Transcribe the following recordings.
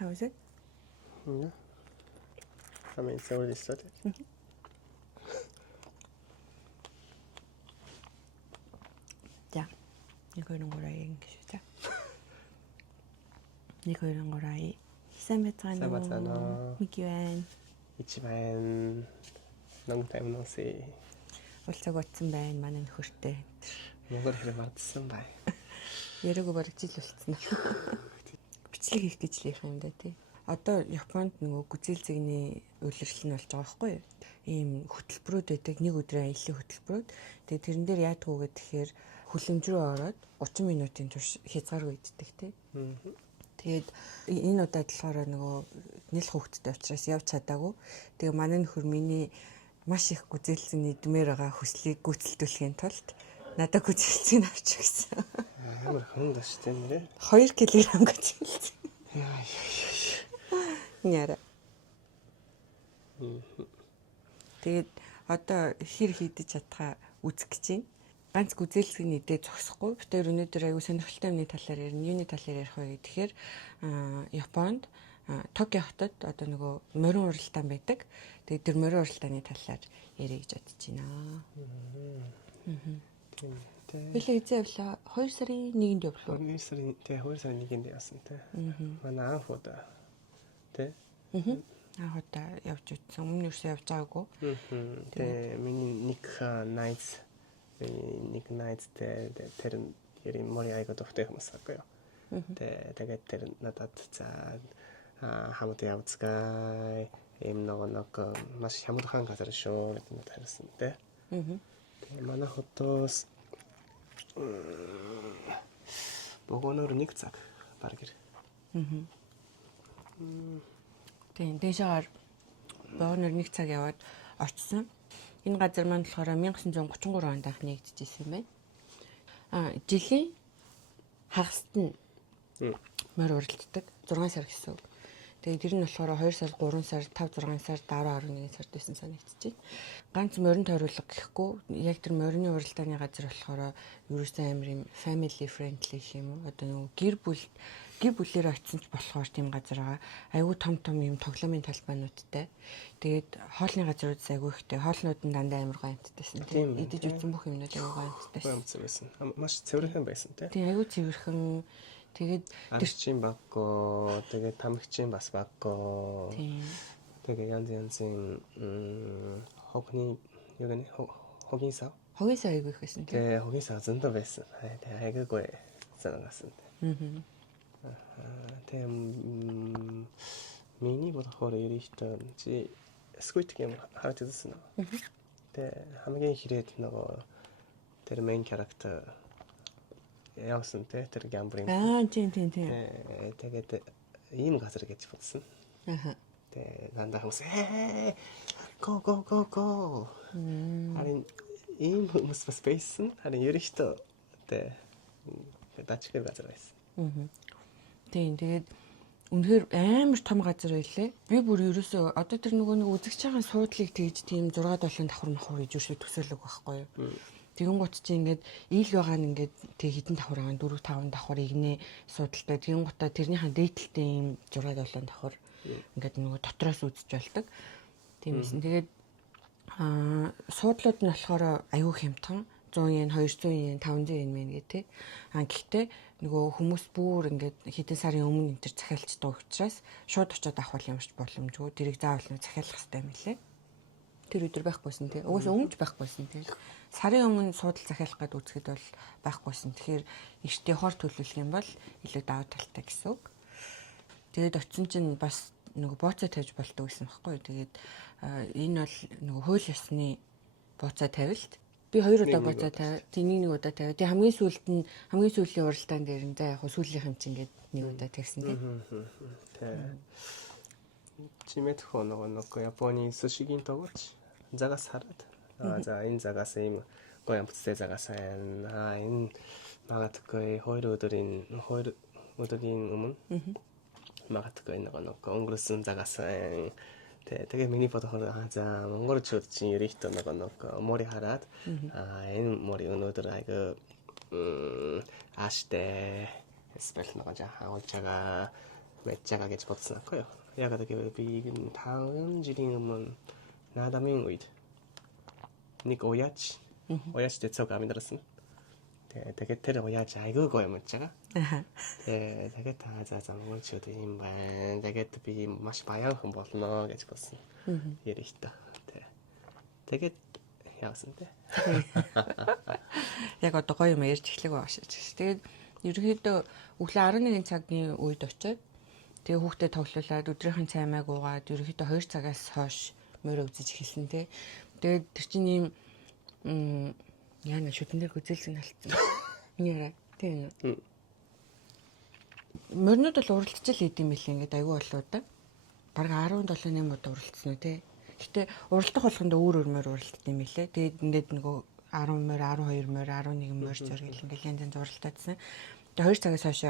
How is it? Yeah. I mean, it's already started. 자, 이거 이런 거라이 인기시자. 이거 이런 거라이. 히사메타노. 미기웬. 이치반. Long time no see. Улцаг утсан байна. Манай нөхөртэй. Монгол хэрэг мартсан бай. Яриаггүй бараг жил болцсон. Бичлэг хийх гэж л юм да тий. Одоо Японд нөгөө гүзээл зэгний үйлрэл нь болж байгаа байхгүй юу? Ийм хөтөлбөрүүд байдаг. Нэг өдрийн аяллаа хөтөлбөрүүд. Тэгээ тэрэн дээр яадаг вэ гэхээр хүлэмж рүү ороод 30 минутын турш хязгааргүй иддэг тий. Тэгээд энэ удаад болохоор нөгөө нийл хүүхдтэй учраас явж чадаагүй. Тэгээ манай нөхөр миний маш их гүзээлцэн идмээр байгаа хүслийг гүйцэлдүүлэхийн тулд надад гүзээлцэн авч өгсөн. Ямар хүнд ш тийм нэрээ. 2 кг гүзээлцэн. Яа. Няра. Тэгээд одоо хэр хийдэж чадхаа үзэх гэж байна. Ганц гүзээлцгийн идээ зогсохгүй. Бид өнөөдөр аягүй сонирхолтой юмны талаар ярина. Юуны талаар ярих вэ гэхээр Японд Токио хотод одоо нөгөө морин уралдаан байдаг. Тэгээд тэр морин уралдааны талаар ярих гэж бодож байна. Билээ эзэвлээ 2 сарын 1-нд явлаа. 2 сарын 1-нд явсан тий. Манай анх удаа тий. Анх удаа явж утсан. Өмнө юусэн явж байгаагүй. Тэгээ миний нэг night тэр ярим мори айгаа дуртай хүмүүс аахгүй юу. Тэгээд тэр надад за хамт явцгаа ийм нэг маш хямдхан газар шүү гэдэг нь тарьсан тий. Тэгээ манай хотоос богоноор нэг цаг баг гэр. Тийм дэшаар богоноор нэг цаг яваад очсон. Энэ газар маань болохоор 1933 онд анх нэгдчихсэн юм байна. Жилийн хагаст нь морь уралддаг 6 сар гэсэн үг. Тэгээд тэр нь болохоор 2 сар, 3 сар, 5, 6 сар, 10, 11 сард байсан санагдчихэв. Ганц морин тойруулга гэхгүй яг тэр морины уралдааны газар болохоор ерөөсөө амар юм family friendly юм уу? Одоо нөгөө гэр бүлээр очсон ч болохоор тийм газар байгаа. Айгүй том юм тоглоомын талбайнуудтай. Тэгээд хоолны газрууд айгүй ихтэй. Хоолнууд нь дандаа амар гоё амттайсэн. Тэгээд идэж үзсэн бүх юмнууд айгүй гоё амттайсэн. Маш цэвэрхэн байсан тий. Тийм айгүй цэвэрхэн. Тэгээд тэрчин баггүй. Тэгээд тамхичин бас баггүй. Тийм. Тэгээд янзын хогны юу гэнэ хогийн сав. Хогийн сав айгүй их байсан тий. Тэгээд хогийн сав зөндөө байсан. Тэгээд айгүй гоё санагасан. Тэгээд миний бодохоор ерөөхдөө чи Squid Game харж үзсэн үү? Тэгээд хамгийн хэрэг нөгөө тэр main character явсан тэр gambling. Тийм. Тэгээд ийм газар гэж бодсон. Тэгээд дандаа хүмүүс go. Харин ийм хүмүүс бас байсан. Харин ерөөхдөө тэгээд дачиг газар байсан. Тийм тэгээд үнэхээр амар том газар байлээ. Би бүр ерөөсөө одоо тэр нөгөө нэг үзэгч байгаа суудлыг тэгж тийм 6-7 давхар гэж юуш төсөөлөг байхгүй юу. Тэгэн гут чи ингээд ийл байгаа нь ингээд тэг хитэн давхар байгаа 4-5 давхар игнэ суудалтай. Тэгэн гутаа тэрнийхэн дээдэлтэй ийм 6-7 давхар ингээд нөгөө дотроос үзэж болдог. Тийм эсэн. Тэгээд суудлууд нь болохоор аюу хямдхан 100 yen, 200 yen, 500 yen мэн гэдэг. Гэхдээ нөгөө хүмүүс бүр ингээд хэдэн сарын өмнө энэ төр захиалцдаг учраас шууд очиод авах юм шиг боломжгүй. Тэрийг заавал нэг захиалах хэрэгтэй юм лээ. Тэр өдөр байхгүйсэн тий. Угаасаа өмнөж байхгүйсэн тий. Сарын өмнө суудал захиалах гээд үзэхэд бол байхгүйсэн. Тэгэхээр ихтэй хор төлөвлөх юм бол илүү даваа талтай гэсэн үг. Тэгээд очисон чинь бас нөгөө бууцаа тавьж болдог гэсэн байхгүй юу. Тэгээд энэ бол нөгөө хууль ёсны бууцаа тавилт. Би 2 удаа бууцаа тавиа. Нэг удаа тавиа. Тэгээ хамгийн сүүлийн уралдаан дээр нь за яг сүүлийн хэмжин гээд нэг удаа тавьсан тий. Чимэт хоо нөгөө Японы сушигийн тогооч загас хараад. За энэ загас ийм гоё амттай загас энэ магадгүй 2 өдрийн өмнө магадгүй нөгөө өнгөрсөн загас тэгээ миний бодохоор за монголчууд чинь ерийхтэй нөгөө мори хараад энэ мори өнөөдөр айгүй ааштай спел нөгөө жаахан олж байгаа 매짜가 гэж бодсон 아까요. 야가다 би 다음 жилийн 나다민 үед нэг уяач дэцог аминдарсан. Тэгээд тэр уяач айгүй гоё юм чагаа. Тэгээд за мөн ч одоо юм байна. Тэгээд би маш баян хүн болно гэж болсон. Ярихта. Тэгээд яасан те. Яг одоо гоё юм ярьж эхлэх байгаа шүү. Тэгээд ерөнхийдөө өглөө 11 цагийн үед очиод тэгээ хүүхдэд тоглуулад өдрийнхэн цаймайг уугаад ерөнхийдөө 2 цагаас хойш морь өвзөж эхэлсэн те. Тэгээд тэр чинь ийм яана шүтэн дээр гүзэлсэн алдсан. Яа тийм. Морнууд бол уралдчихл идэм билээ ингээд айгүй болоо да. Бараг 17-8 удаа уралдсан уу те. Гэтэ уралдах болгонд өөр морь уралддаг юм билээ. Тэгээд ингээд нөгөө 10 морь, 12 морь, 11 морь зоргил ингээд янз янз уралдаадсан. Тэгээд 2 цагаас хойш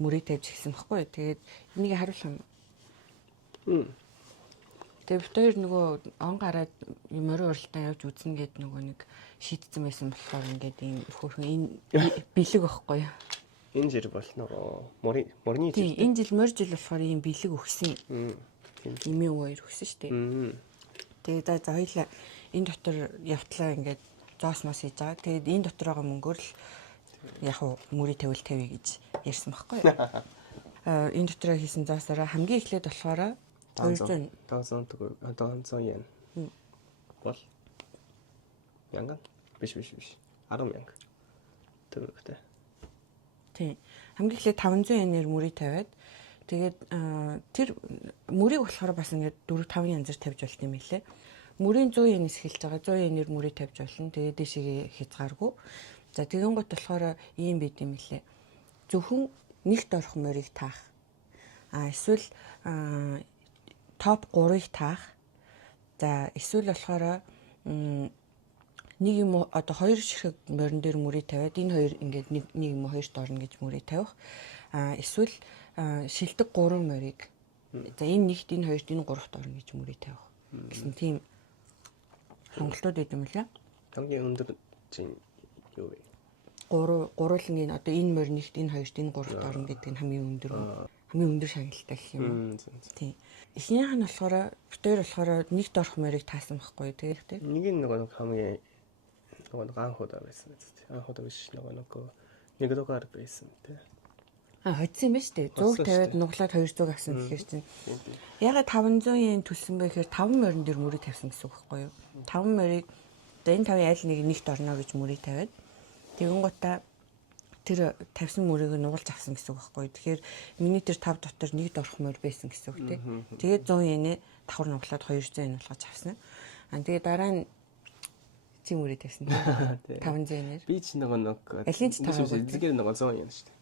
мөрийг тавьж эхэлсэн баггүй. Тэгээд энийг хариулах юм. Тэгээд битээр нөгөө он гараад морин уралдаан явж үзнэ гэд нөгөө нэг шийдсэн байсан болохоор ингээд ийм хөөрхөн энэ бэлэг байхгүй юу? Энэ жир бол нөгөө морины жир. Тийм энэ жил морь жил болохоор ийм бэлэг өгсөн. Имийн үеэр өгсөн шүү дээ. Тэгээд за хоёлаа энэ дотор явтлаа ингээд зоос мос хийж байгаа. Тэгээд энэ дотор байгаа мөнгөөр л яг уу мөрийг тавья гэж ярьсан байхгүй юу? Энэ дотор хийсэн зоосороо хамгийн эхлээд болохоор 200 yen. Бол янга биш 10 мянга төгрөгтэй. Тийм. Хамгийн эхлээд 500 yen-ээр мөрийг тавиад тэгээд тэр мөрийг болохоор бас ингээд 4-5 янзаар тавьж болт юм билээ. Мөрийн 100 yen-ээс эхэлж байгаа. 100 yen-ээр мөрийг тавьж болно. Тэгээд дэшигээ хязгааргүй. За тэгэн гот болохоор ийм байд юм билээ. Зөвхөн нэгт орох морийг таах. Эсвэл топ 3-ыг таах. За эсвэл болохоор нэг юм одоо 2 ширхэг морин дээр мөрийг тавиад энэ хоёр ингээд нэг юм хоёрт орно гэж мөрийг тавих. Эсвэл шилдэг 3 морийг за энэ нэгт энэ хоёрт энэ гуравт орно гэж мөрийг тавих. Гэсэн тийм сонголтууд өгд юм лээ. хамгийн өндөр чинь юу вэ? Гуруулангийн одоо энэ морь нэгт энэ хоёрт энэ гуравт орно гэдэг нь хамгийн өндөр шагналтай гэх юм уу. Тийм. Эхнийх нь болохоор битээр болохоор нэгт орох морийг таасан байхгүй тэгээд нэг нь нөгөө хамгийн нөгөө анхудаа байсан биз дээ. Анхудаа биш нөгөө нэг дугаар байсан тий. Хоцсон юм ба штэ. 150-аад нуглаад 200 авсан гэхээр чинь ягаад 500 yen төлсөн бэ гэхээр 5 морин дээр мөрийг тавьсан гэсэн үг байхгүй юу? 5 морийг одоо энэ 5-ын аль нэг нэгт орно гэж мөрийг тавиад тэгэн гутаа тэр тавьсан мөрийг нугалж авсан гэсэн үг байхгүй юу? Тэгэхээр миний тэр 5 дотор нэгт орох морь байсан гэсэн үг тий. Тэгээд 100 yen-ээ давхар нуглаад 200 yen болгож авсан. Тэгээд дараа нь чи мөрийг тавьсан тий. 500 yen-ээр. Би ч нөгөө алин ч таваагүй. Зүгээр нөгөө 100 yen шүү дээ.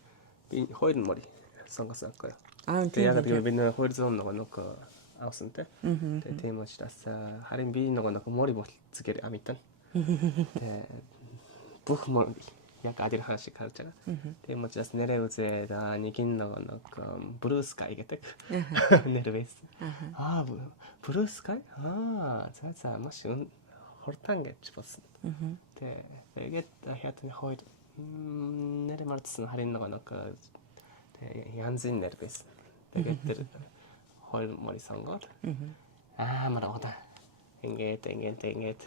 Би хоёр морь сонгосон байхгүй юу? Тийм. Яг би нэг 200 нөгөө авсан тий. Тэгээд тийм учраас харин би нөгөө морь болцгээр амитан. Тэгээд бүх морь яг адир хаан шиг харж байгаа. Тийм учраас нэрээ үзээд нэг нөгөө Blue Sky гэдэг нэр байсан. Blue Sky? За маш хурдан гэж болсон. Тэгээд хятадны хоёр нэр мартсан харин нөгөө янзын нэр байсан. Тэгээд тэр хоёр морь сонгоод маргаада ингээд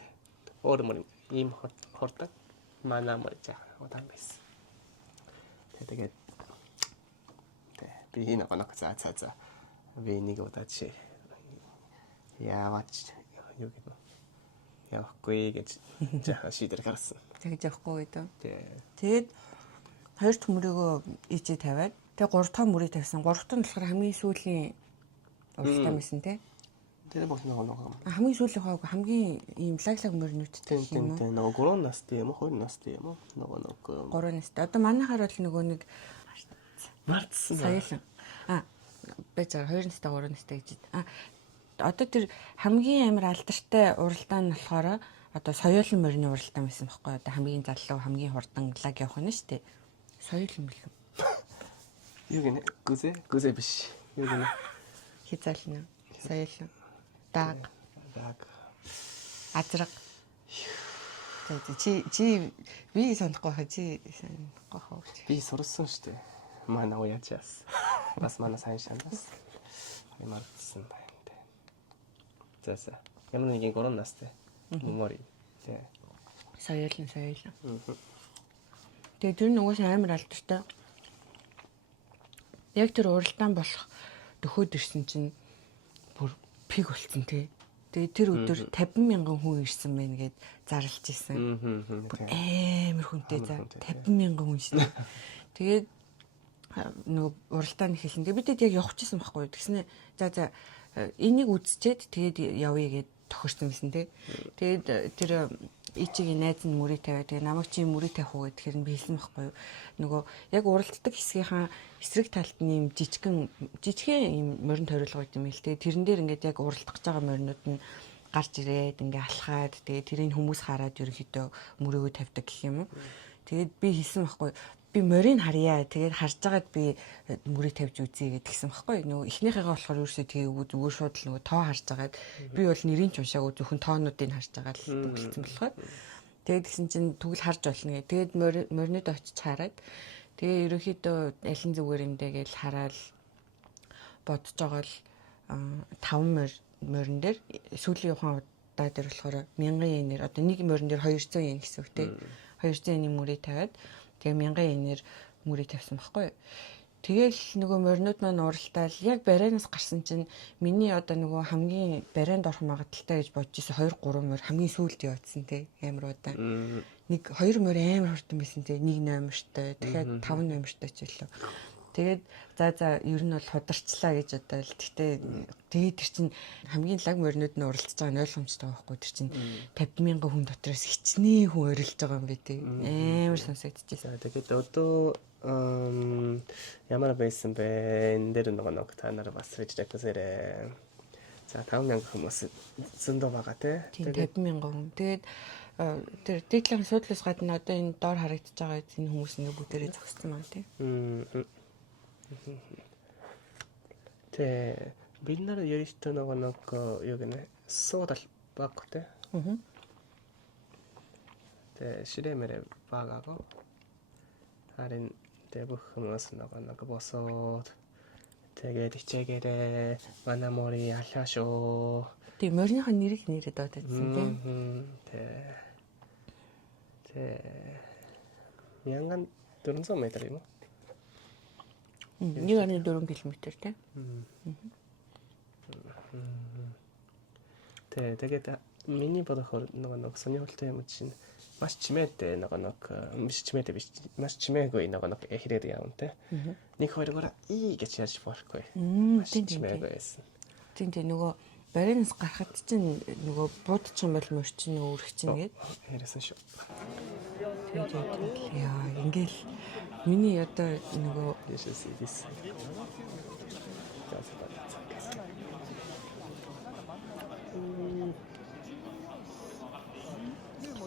өөр морь ийм хурдан манай морь жаа удаан байсан. Тэгээд би нөгөө за би нэг удаа чи яавч юу гэдэг явахгүй гэж жаа шийдэр гарсан. Тэгж явахгүй гэдэг. Тэгээд хоёр дахь мөрөөгөө ичээ тавиад тэгээ гурав дахь мөрийг тавьсан. Гурав дахь нь болохоор хамгийн сүүлийн уралдаан байсан тий. Тэр бол нөгөө хамгийн сүүлийн хаагүй хамгийн ийм лаглаг мөрнүүдтэй юм уу? Тийм нөгөө 3 настай юм уу 2 настай юм уу? Нөгөө 3 настай. Одоо манайхаар бол нөгөө нэг мартсан. Соёлон. Бэжэр 2 настай 3 настай гэж. Одоо тэр хамгийн амар алдартай уралдаан нь болохоор одоо соёлон морины уралдаан байсан байхгүй одоо хамгийн залуу хамгийн хурдан лаг явах нь шүү дээ. Соёлон бэлэн. Юу гэнэ? Гүзэ биш. Юу гэнэ? Хизаална. Соёлон. Даг. Азраг. Чи би санахгүй хаа чи санахгүй хаа. Би сурсан шүү дээ. Манай уяачаас. бас манай сайн шандас марцсан байна. За. Ямар нэгэн 3 настай. Мөмори. Тэ. Соёлын. Тэгээ тэр нөгөөс амар алдартай. Яг тэр уралдаан болох дөхөөд ирсэн чинь бүр пиг болцсон тий. Тэгээ тэр өдөр 50,000 хүн ирсэн байна гэд зарлж исэн. Амар хүнтэй за 50,000 хүн шин. Тэгээд нөгөө уралдаан хэлсэн. Тэгээд бидэд яг явах гэсэн байхгүй юу. Тэгснэ за энийг үзчихэд тэгээд явъя гэд тохирсон байсан тий. Тэгээд тэр ичигийн найз нь мөрий тавиад тэгээ намайг чи мөрий тавих уу гэхээр би хэлсэн байхгүй юу. Нөгөө яг уралддаг хэсгийнхаа эсрэг талд нь юм жижигхэн юм морин тойруулга байт юм л тий. Тэрэн дээр ингээд яг уралдах гэж байгаа моринууд нь гарч ирээд ингээ алхаад тэгээ тэрийг хүмүүс хараад ерөнхийдөө мөрөөгөө тавьдаг гэх юм уу. Тэгээд би хэлсэн байхгүй юу. Би морийг харьяа. Тэгээд харж байгаад би мөрийг тавьж үзье гэдгийгсэн байхгүй. Нөгөө эхнийхээгаа болохоор ерөөсөө тэгээ зүгээр шууд л нөгөө тоо харж байгаад би бол нэрийн ч уншаагүй зөвхөн тоонуудыг харж байгаа л бүгдсэн болохоор. Тэгээд гисэн чинь тэгвэл харж болно гэ. Тэгээд моринод очиж хараад тэгээ ерөнхийдөө алин зүгээр юм дэ гэж хараад бодож байгаа л 5 морин дээр сүүлийн ухаан удаа дээр болохоор 1000 yen-ээр одоо нэг морин дээр 200 yen гэсэн үг тий. 200 yen-ийн мөрийг тавиад тэгээ 1000 yen-ээр мөрийг тавьсан байхгүй. Тэгэл нөгөө моринууд маань уралдаал яг барайнаас гарсан чинь миний одоо нөгөө хамгийн барайнд орох магадaltaй гэж бодож исэн 2-3 морь хамгийн сүүлд явагдсан тий. Амар удаа. Нэг 2 морь амар хурдан байсан тий. 1 номертой. Тэгэхээр 5 номертой ч илүү. Тэгээд за ер нь бол хударчлаа гэж одоо л тэгтээ тэгээд тэр чинь хамгийн лаг моринууд нь уралдаж байгаа нь ойлгомжтой байхгүй тэр чинь 50,000 хүн дотроос хичнээн хүн орилж байгаа юм бэ тий. Амар сонсогдчихсэн. Тэгээд одоо ямар байсан бэ? Энэ дээр нэг та нараа бас режиссерээ. За 5,000 хүмүүс зөндөө байгаа тий. Тэгээд 50,000 хүн. Тэгээд тэр дээдлийн суудлаас гадна одоо энэ доор харагдаж байгаа энэ хүмүүс ингээ бүгдээрээ зогссон байна тий. Тэ бид нар ерөөхдөө нэг юу гэнэ суудал багтай. Тэ ширэмэрэ багаго. Харин тэ бүх хүмүүс нэг босоод тэгээд ичээгээрээ манамори алхашоо. Тэ морийнхаа нэрийг нэрээд ододсон тий. Тэ янган 400 м юм уу? 1.4 км тий. Тэгээд миний бодохоор нэг сонирхолтой юм чинь маш чимээтэй нэг биш чимээтэй биш маш чимээгүй нэг хэрэг явна те. Нэг хоёроор гэж яаж болохгүй. Маш чимээгүй байсан. Тийм нөгөө баринаас гарахад чинь нөгөө буудчих юм бол мөр чинь өөрөх чинь гээд яриасан шүү. Яа ингээл миний одоо нөгөө Яшээс ийс.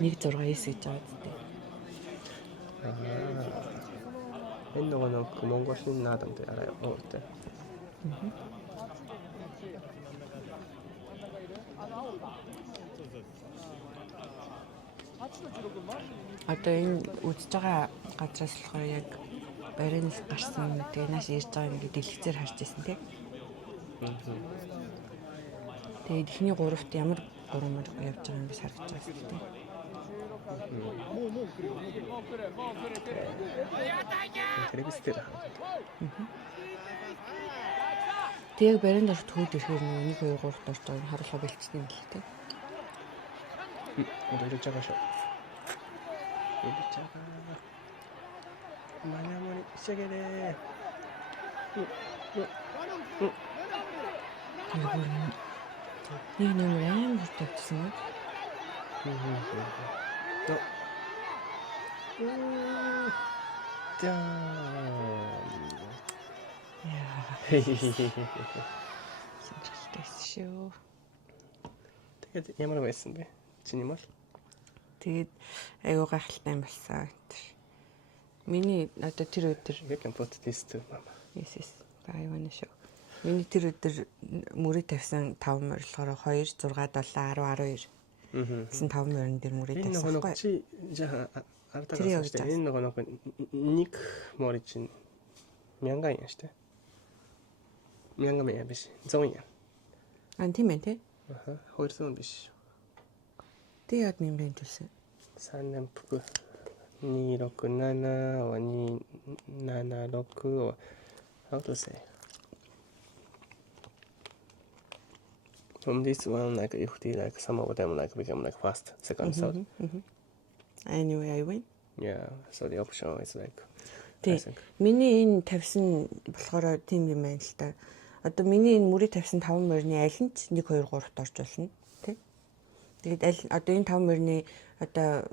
нэг 6-9 гэж байгаа зү. Энэ нэг Монголын наадамд арай уутай. Одоо энэ үзэж байгаа газраас болохоор яг баринаас гарсан тэгээ нааш ирж байгаа ингээд дэлгэцээр харж ирсэн тий. Тэгээд эхний 3-т ямар 3 мөр явж байгаа юм би харагдаж байгаа шүү дээ. Тэрэгстэр. Тэгээд баринд орох төгөөд ирэхээр 1 2 3 дорж байгаа нь харуулга бэлтсэн юм л тий. Өдөж байгаа шүү. Өдөж байгаа. Манамори ишэгэрээ. Нэг нэмэр амар хурдтагчсан юм. Сонирхолтой шүү. Тэгээд ямар байсан бэ? Чиний мал? Тэгээд аюу гайхалтай юм болсон. Миний одоо тэр өдөр You can put this to mama. Yes. Аюуна шүү. Миний тэр өдөр мөрөд тавьсан 5 морилохоор 2 6 7 10 12 гэсэн 5 морин дээр мөрөд тавьсан байхгүй. Чи жаа ардаа энэ нэг мори чинь мянган юм штэ. 1000 yen биш. 100 yen. Аа тийм ээ тий. 200 биш. Тэг яад 1000 yen төлсөн. 3年服267は276を how to say from this one like if they like some of them like become like first second third Anyway, I win. yeah so the option is like I Тий. think Миний энэ тавьсан болохоор тийм юм байна л та. Одоо миний энэ мөрийг тавьсан 5 морины аль нь ч 1 2 3-т орж болно. Тий. Тэгээд аль одоо энэ 5 морины одоо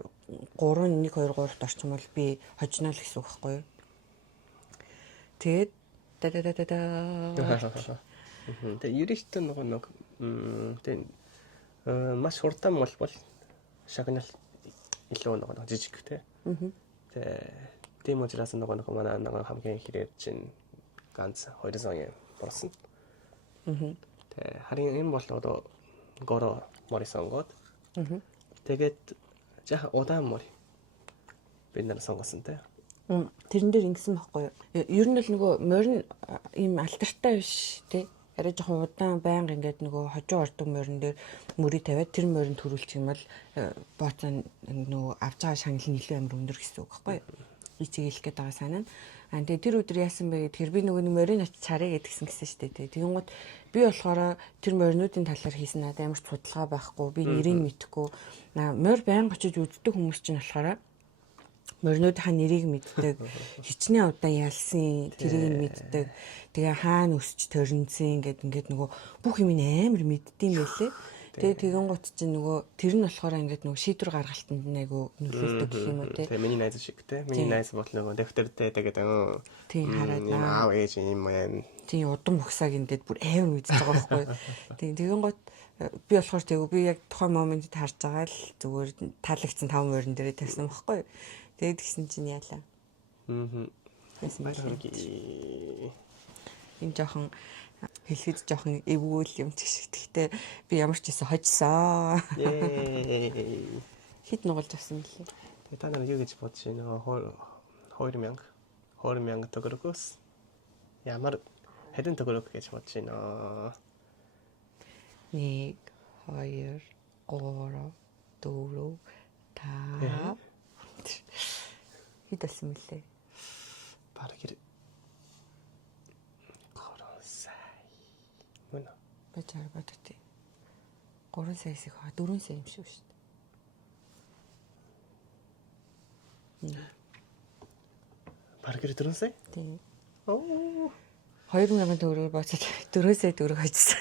3 нь 1 2 3-т орчмол би хожино л гэсэн үг байхгүй юу? Тэгээд тэгээ юристтэй нэг тэгээ маш хурдан болбол шагнал илүү нэг жижиг те тэгээ тийм учраас нэг манай нэг хамгийн хэрэг чинь ганц 200 yen болсон. Тэгээ харин энэ бол одоо горо мори сонгоод тэгээд жаа удаан мори бид нар сонгосон те. тэрэн дээр ингэсэн байхгүй юу? Ер нь л нөгөө морин ийм алтартай биш тий. Арай жоохон удаан байнга ингээд нөгөө хожуу ордог морин дээр мөрийг тавиад тэр морин төрүүлчих юм бол бооцоо нөгөө авж байгаа шагнал нь илүү амар өндөр гэсэн үг байхгүй юу? Ичиг хэлэх гээд байгаа санаа. Тэгээ тэр өдөр яасан бэ гэхээр би нөгөө морин очиж чараа гэдгсэн гэсэн шүү дээ. Тэгэн гот би болохоор тэр моринуудын талаар хийсэн надад амар судалгаа байхгүй. Би нэрийг мэдэхгүй. Морь байнга очиж үздэг хүмүүс чинь болохоор моринуудынхаа нэрийг мэддэг, хичнээн удаан ялсан тэрийг мэддэг. Тэгээ хаана өсч төрнцэн ингээд нөгөө бүх юм амар мэддэм байлээ. Тэгээ тэгэн гут чинь нөгөө тэр нь болохоор ингээд нөгөө шийдвэр гаргалтанд нь айгу нөлөөлдөг гэх юм уу те. Тэгээ миний найз шиг те. Миний найз бол нөгөө дэвтэртэй тэгээд тийм хараад аав ээж юм яа. Тийм удам ухсааг ингээд бүр амар мэдчихэж байгаа байхгүй. Тэгэн гут би болохоор тэгв би яг тухайн моментд харж байгаа л зүгээр таалагдсан 5 морин дээрээ тавьсан байхгүй. Тэгээд гисэн чинь яалаа. Энэ жоохон хэлэхэд жоохон эвгүүл юм ч шиг. Гэхдээ би ямар ч гэсэн хожсон. Хит нугалж авсан мөлий. Тэгээ та нар юу гэж бодож байна? 2000 төгрөгөөс ямар хэдэн төгрөг гэж бодож байна? 1 2 3 4 5 хит авсан мөлий. Бараг 3 сая. Мөн Бачаар бодтой. 3 саяс их 4 сая юм шиг шүү дээ. бараг 4 сая? Тийм. Оо. 2000 төгрөөр бацаад 4 сая төгрөг хожсон.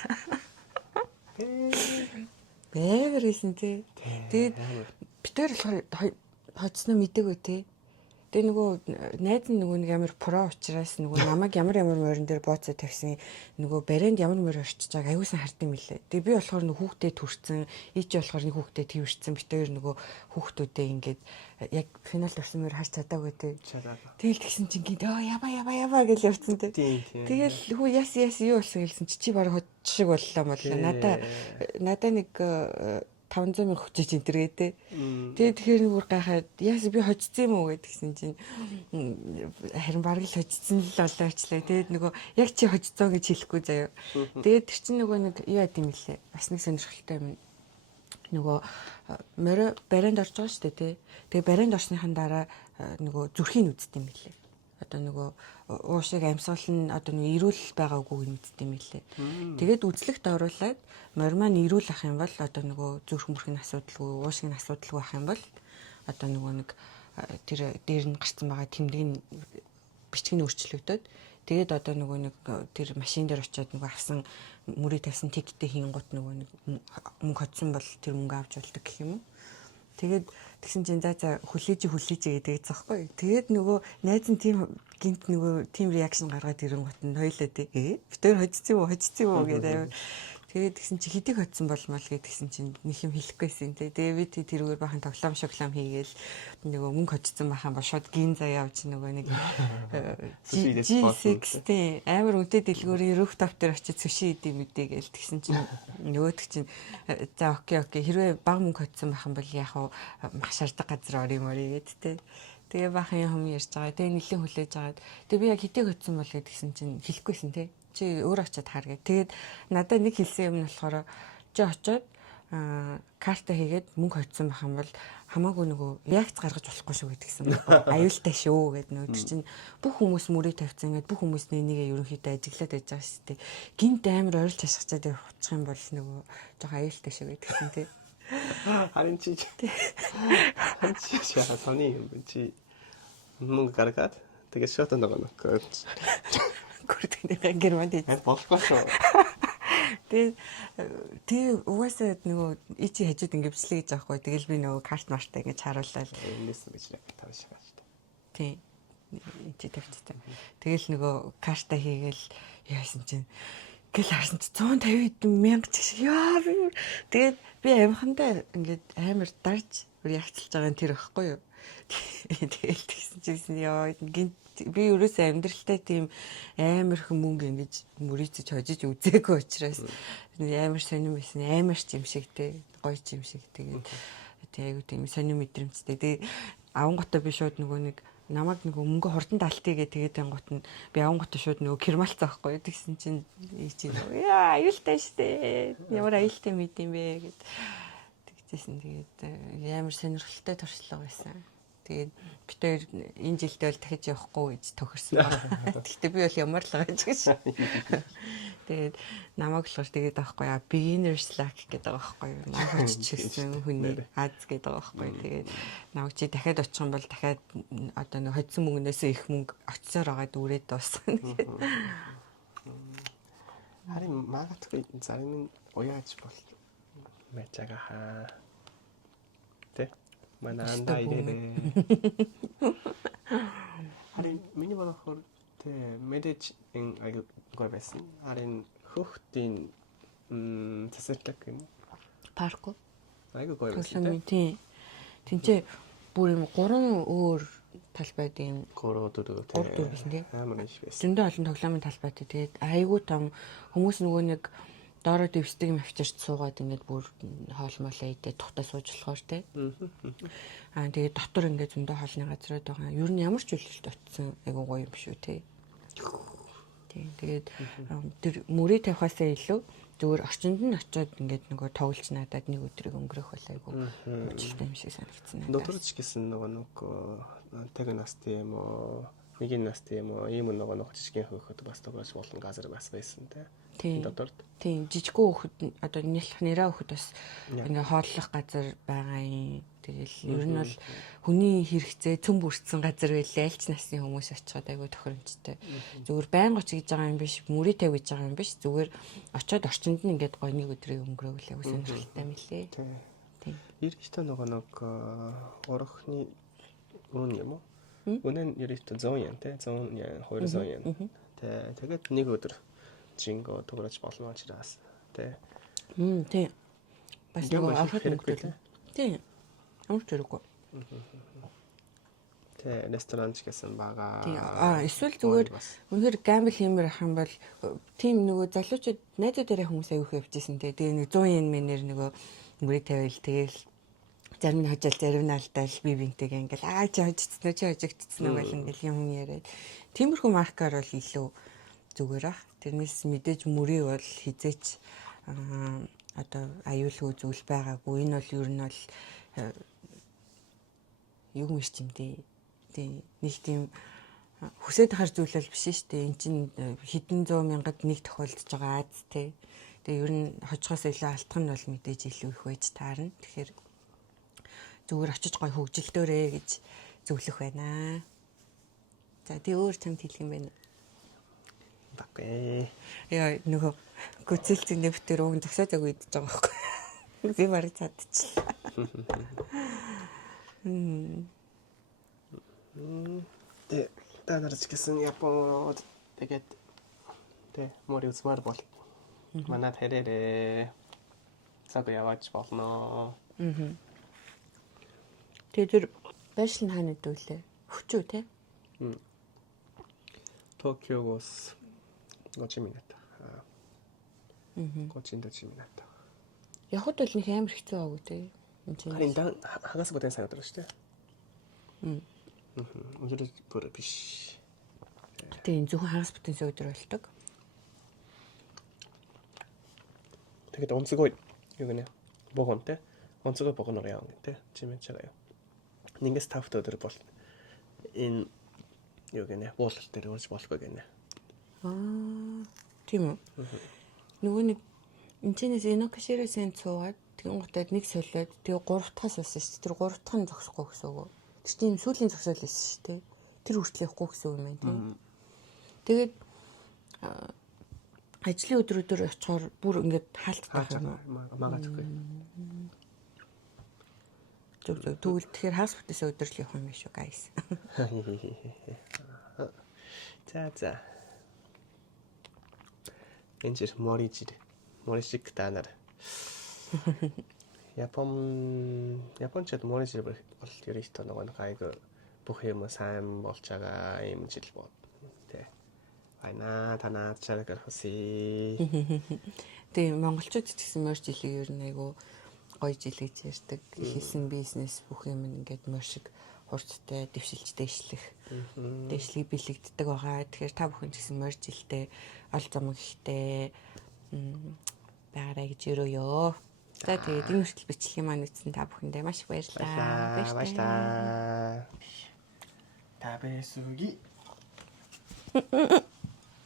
Бэвэр гэсэн тий. Тэгээд битээр болохоор хожсноо мэдээгүй тий. Тэгээ нөгөө найз нь нөгөө нэг амар про учраас нөгөө намайг ямар морин дээр бооцоо тавьсан нөгөө баринд ямар морин орчиж байгааг аюулсан хардсан мөлий. Тэгээ би болохоор нөгөө хүүхдээ төрсөн, ичи болохоор нэг хүүхдээ твэрсэн битээр нөгөө хүүхдүүдээ ингээд яг финалд орсон морин харж чадаагүй тий. Тэгэл тэгсэн чинь гинт яба гэж явцсан тий. Тэгэл хүү яс юу болсон гэлсэн чи бараг хож шиг боллоо надаа нэг 500 мянга хүчиж энтергээ те. Тэгээд тэгэхээр бүр гайхаад яас би хожсон юм уу гэдгсэн чинь харин бараг л хожсон л болоочлаа. Тэгээд нөгөө яг чи хожсон гэж хэлэхгүй заяа. Тэгээд тэр чинь нөгөө нэг яа гэдэм билээ. Бас нэг сонирхолтой юм. Нөгөө морио баринд орж байгаа шүү дээ те. Тэгээд баринд орсныхан дараа нөгөө зүрхийг үздэг юм билээ. Одоо нөгөө уушиг амьсгал нь одоо нэг ирүүл байгаа үгүйг нь үздэг юм билээ. Тэгээд үзлэгт оруулаад морь маань ирүүл ах юм бол одоо нөгөө зүрх мөрхийн асуудалгүй, уушгийн асуудалгүй ах юм бол одоо нөгөө нэг тэр дээр нь гарцсан байгаа тэмдэг нь бичиг нь өөрчлөгдөд тэгээд одоо нөгөө нэг тэр машин дээр очиод нөгөө авсан мөрийг тавьсан тиктэй хийнгут нөгөө нэг мөнгө хоцсон бол тэр мөнгө авч болдог гэх юм уу. Тэгээд тэгсэн чинь за хүлээж гэдэг захгүй. Тэгээд нөгөө найз нь тийм гинт нөгөө тийм реакшн гаргаад ирэн гот нь хоёлаа тий. Битээр хожсон юм уу гэдэг. Тэгээд тэгсэн чи хэдийг хоцсон болмол гэдгсэн чинь нэг юм хэлэхгүйсэн тий. Тэгээ би тэрүүгээр бахан тоглоом шоглоом хийгээл нөгөө мөнгө хоцсон бахан бол шууд гин заяа авч нөгөө нэг G60 амар үнэтэй дэлгүүрийн rooftop дээр очиж сүши идэм мэдээ гээл тэгсэн чинь нөгөөдөг чинь за окей хэрвээ баг мөнгө хоцсон бахан бол яг мах шардаг газар орё морё гэд тий. Тэгээ бахан юм ярьж байгаа. Тэгээ нэлийн хүлээж агаад. Тэгээ би яг хэдийг хоцсон бол гэдгсэн чинь хэлэхгүйсэн тий. Чи өөр очиод хар гэ. Тэгээд надад нэг хэлсэн юм нь болохоор чи очиод карта хийгээд мөнгө хоцсон байх юм бол хамаагүй нөгөө реакц гаргаж болохгүй шүү гэдгсэн. Аюултай шүү гэдэг нөгөө тэр чинь бүх хүмүүс мөрийг тавьсан гэдэг бүх хүмүүс нэгээ ерөнхийдөө ажиглаад байж байгаа шүү дээ. Гинт амар ойрлж хашгичаад явчих юм бол нөгөө жоохон аюултай шүү гэдгсэн тий. Харин чи яа сони юм чи мөнгө гаргаад тэгээд шот нөгөө Гүрдэгний германд хийж болохгүй шүү. Тэгээ угаасаа нөгөө ичи хажууд ингэ бислээ гэж аахгүй. Тэгэл би нөгөө карт марта ингэж харууллаа. Энэс гэж тавь шиг байна шүү дээ. Тий. Ичи тавьчихсан. Тэгэл нөгөө карта хийгээл яасан чинь гэл харсан чи 150 мянга ч яа би тэгээд би амхандаа ингээд амар дарж реакцлж байгаа нь тэр ихгүй юу. Тэгэл тэгсэн чийсэн яа гинт би ерөөсөө амьдралтай тийм амар хүмүүнг ингэж мөрийцэж хожиж үзээгүй учраас амар сонирм байсан амар ч юм шиг те гоё ч юм шиг тэгээд айгуу тийм сонирм мэдрэмжтэй тэгээд авангуудаа би шууд нөгөө нэг намайг нөгөө мөнгө хурдан далтыг тэгээд ангууд нь би авангуудаа шууд нөгөө кермалцаа байхгүй тэгсэн чинь чи яа аюултай штэ ямар аюултай мэд юм бэ гэд тэгчихсэн тэгээд амар сонирхолтой туршлага байсан. Тэгээд битээр энэ жилдээ бол дахиж явахгүй гэж тохирсон байна. Гэхдээ би бол ямар л байгаа ч гэж. Тэгээд намайг болохоор тэгээд аахгүй яа beginner's luck гэдэг байгаа байхгүй юу. Намайг очижсэн хүний аз гэдэг байгаа байхгүй. Тэгээд намайг чи дахиад очих юм бол дахиад одоо нэг хоцсон мөнгнөөсөө их мөнгө очисоор байгаа дүүрээд дуусгана гэдэг. Харин магадгүй зарим нь уяаж бол байж байгаа хаа. Тэ манай андаа ирээ. Харин миний бодохоор тэ мэдээж ин айгуу байсан. Харин хүүхдийн цэцэрлэг юм. Парко. Айгуу гоё байсан. Тийм. Тинчээ бүр юм 3 өөр талбайд юм 3 4 4 байсан тийм. Амар их байсан. Зөндөө олон тоглоомын талбайтай. Тэгээд айгуу том хүмүүс нөгөө нэг доороо дэвсдэг юм авчирч суугаад ингээд бүр хоолмолоо идээ тухтаа сууж болохоор те. Тэгээд дотор ингээд зөндөө хоолны газрууд байгаа. Ер нь ямар ч үйлчлэлт очсон айгуу гоё юм шүү те. Тэгээд тэр мөрий тавихаасаа илүү зүгээр орчинд нь очиод ингээд нөгөө тоглож надад нэг өдрийг өнгөрөх бол айгуу уучлалтай юм шиг санагдсан. Дотор ч гэсэн нөгөө таг настай юм уу, нэгэн настай юм уу, ийм нөгөө жижигхэн хөхөд бас тоглож болон газар бас байсан те. Дотор. Тийм жижигхэн хөхөд одоо нэлэх нэраа хөхөд бас ингээ хооллох газар байгаа юм. Тэгэл ер нь бол хүний хэрэгцээ цөм бүрдсэн газар байлаа. Альч насны хүмүүс очиход айгүй тохиромжтой. Зүгээр байнга очиж байгаа юм биш, мөрий тавьж байгаа юм биш. Зүгээр очиод орчинд нь ингээд гоё нэг өдрийг өнгөрөөвөл айгүй сонирхолтой мэлээ. Тийм. Ерөнхийдөө нөгөө урахны үн юм уу? Үнэн ерөнхийдөө 100 yen те 100 yen 200 yen. Тэгээд нэг өдөр жинго тоглож болно учраас те. Тийм. Бас нэг авах хэрэгтэй. Тийм. Ямар ч хэрэггүй. Тэ ресторанч гэсэн байгаа. Тийм. Эсвэл зүгээр үнэхээр гамбл хиймээр ах юм бол тийм нөгөө залуучууд найзуудаараа хүмүүс аяух явжсэн те. Тэгээ нэг 100 yen мэнэр нөгөө мөрийг тавиал тэгэл зарим нь хожил зарим нь алдаал би бинтэйгээ ингээл чи хожигдсан чи хожигдсан уу гэл ингээл юм яриад. Тиймэрхүү маркаар бол илүү зүгээр ах. Тэрнээс мэдээж мөрий бол хизээч одоо аюулгүй зүйл байгаагүй. Энэ бол ер нь бол юу юм шиг юм дээ. Тийм нэг тийм хүсээд хар зүйл бол биш шүү дээ. Энд чинь хэдэн 100 мянгад нэг тохиолдож байгаа аз тий. Тэгээ ер нь хожихоос илүү алтах нь бол мэдээж илүү их байж таарна. Тэгэхээр зүгээр очиж гой хөгжилдөөрэй гэж зөвлөх байна. За тий өөр чамд хэлэх юм байна. Баггүй. Яа нөгөө гүцэлцэн дэвтэр уг зөксөөд өгдөж байгаа байхгүй. Би барыг цадчихлаа. Тэ танарч гэсэн Японод тэгээд тэ мори үзмаар бол манад хэрэг цаг яваач болно. Тэгээд тэр байшин хаана дүүлээ? Хүчүү те? Токиогоос 5 минут. 5 минут. Явхад бол нэг амар хэцүү байгаагүй те. Харин хагас годын сайн өдөр шүү дээ. Өнөөдөр бүр биш. Тийм зөвхөн хагас бүтэн өдөр болдог. тэгээд онцгой юу гэнэ богонтэй онцгой богоноор явна гэдэг чимэж байгаа юм. Нэгээс 5 өдөр бол энэ юу гэнэ буулалт дээр урьж болохгүй гэнэ. Тийм үү. Нөгөө нэг энэчнээс инокширэсэн цуугаад тэгэн гутад нэг солиод тэгээ 3 дахь суусан шүү дээ. Тэр 3 дахь нь зогсохгүй гэсэн үг. Тэр чинь сүүлийн зогсоол байсан шүү дээ. Тэр хүртэл явахгүй гэсэн үг юм байна тийм. Тэгээд ажлын өдрөөр очихоор бүр ингээд хаалттай байна. Магадгүй. Зүг тэгвэл тэгэхээр хагас бүтээсээ өдрөл явах юм биш үү guys. За. Энэчэр морижик таанаар. Япончууд морижик бол ерөөсөө нэг айгүй бүх юм сайн болж байгаа юм жил бод. Тэ. Айна танаа чаргар хөсий. Тийм монголчууд ч гэсэн морь жилийг ер нь айгүй гоё жил гэж ярьдаг. Хийсэн бизнес бүх юм ингээд морь шиг хурцтай дэвшилж дээшлийг бэлэгддэг байгаа. Тэгэхээр та бүхэн ч гэсэн морь жилтэй ол зам ихтэй байгаарай гэж өрөөё. За тэгээд энэ хүртэл бичлэгийн маань үтсэн та бүхэндээ маш их баярлалаа. Баярлалаа. Табэсүги.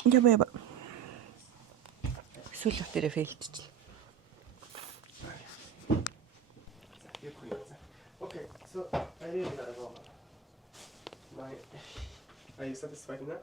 Яба. Сүүл өтөрөө фейлччихлээ. Okay, so I didn't know. Are you satisfied now?